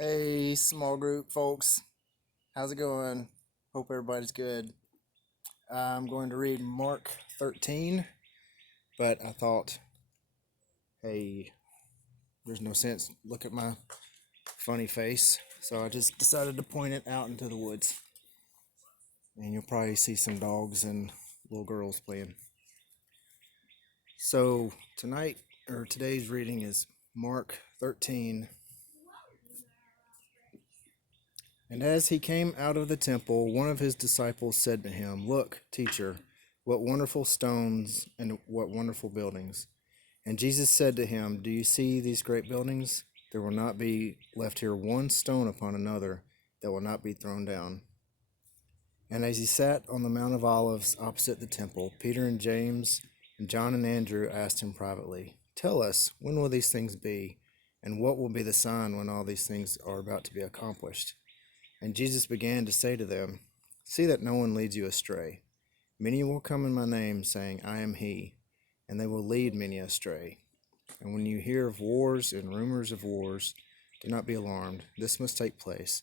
Hey, small group folks. How's it going? Hope everybody's good. I'm going to read Mark 13, but I thought, hey, there's no sense. Look at my funny face. So I just decided to point it out into the woods. And you'll probably see some dogs and little girls playing. So today's reading is Mark 13. And as he came out of the temple, one of his disciples said to him, "Look, teacher, what wonderful stones and what wonderful buildings." And Jesus said to him, "Do you see these great buildings? There will not be left here one stone upon another that will not be thrown down." And as he sat on the Mount of Olives opposite the temple, Peter and James and John and Andrew asked him privately, "Tell us, when will these things be? And what will be the sign when all these things are about to be accomplished?" And Jesus began to say to them, "See that no one leads you astray. Many will come in my name, saying, 'I am he,' and they will lead many astray. And when you hear of wars and rumors of wars, do not be alarmed. This must take place,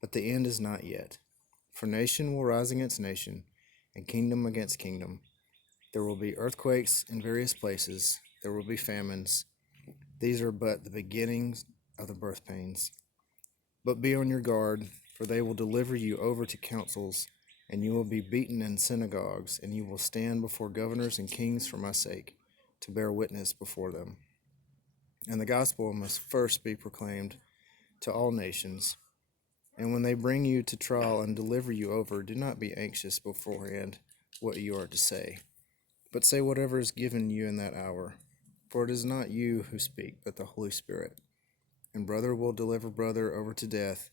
but the end is not yet. For nation will rise against nation, and kingdom against kingdom. There will be earthquakes in various places. There will be famines. These are but the beginnings of the birth pains. But be on your guard, for they will deliver you over to councils, and you will be beaten in synagogues, and you will stand before governors and kings for my sake, to bear witness before them. And the gospel must first be proclaimed to all nations. And when they bring you to trial and deliver you over, do not be anxious beforehand what you are to say, but say whatever is given you in that hour. For it is not you who speak, but the Holy Spirit. And brother will deliver brother over to death,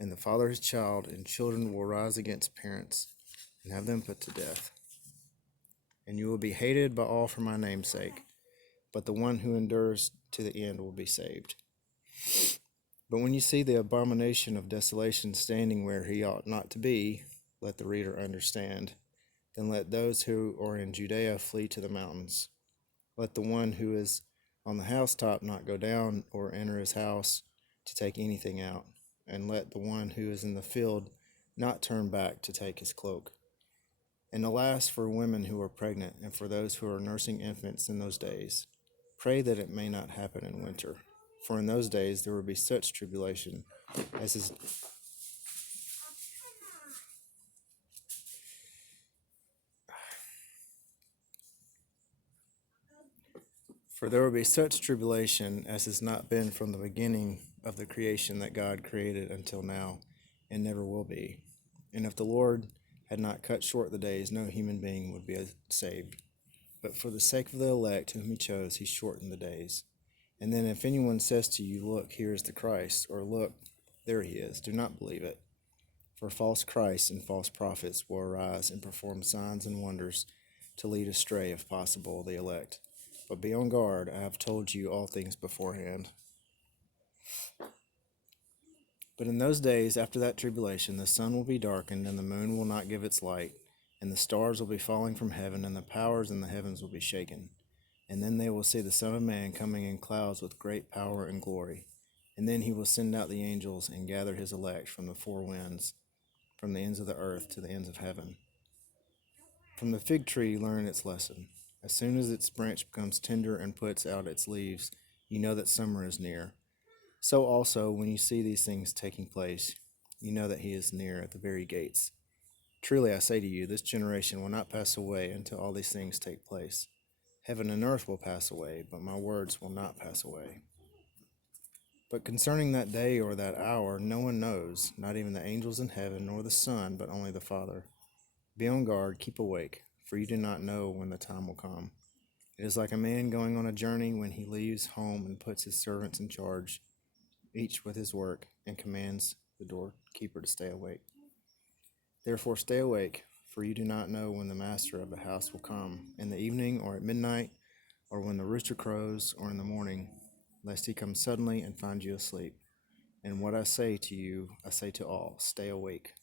and the father his child, and children will rise against parents and have them put to death. And you will be hated by all for my name's sake, but the one who endures to the end will be saved. But when you see the abomination of desolation standing where he ought not to be, let the reader understand. Then let those who are in Judea flee to the mountains. Let the one who is on the housetop not go down or enter his house to take anything out, and let the one who is in the field not turn back to take his cloak. And alas for women who are pregnant, and for those who are nursing infants in those days. Pray that it may not happen in winter, for in those days there will be such tribulation as is For there will be such tribulation as has not been from the beginning of the creation that God created until now, and never will be. And if the Lord had not cut short the days, no human being would be saved. But for the sake of the elect whom he chose, he shortened the days. And then if anyone says to you, 'Look, here is the Christ,' or 'Look, there he is,' do not believe it. For false Christs and false prophets will arise and perform signs and wonders to lead astray, if possible, the elect. But be on guard, I have told you all things beforehand. But in those days, after that tribulation, the sun will be darkened, and the moon will not give its light, and the stars will be falling from heaven, and the powers in the heavens will be shaken. And then they will see the Son of Man coming in clouds with great power and glory. And then he will send out the angels and gather his elect from the four winds, from the ends of the earth to the ends of heaven. From the fig tree learn its lesson. As soon as its branch becomes tender and puts out its leaves, you know that summer is near. So also, when you see these things taking place, you know that he is near at the very gates. Truly I say to you, this generation will not pass away until all these things take place. Heaven and earth will pass away, but my words will not pass away. But concerning that day or that hour, no one knows, not even the angels in heaven, nor the Son, but only the Father. Be on guard, keep awake, for you do not know when the time will come. It is like a man going on a journey when he leaves home and puts his servants in charge, each with his work, and commands the doorkeeper to stay awake. Therefore stay awake, for you do not know when the master of the house will come, in the evening or at midnight, or when the rooster crows, or in the morning, lest he come suddenly and find you asleep. And what I say to you, I say to all, stay awake.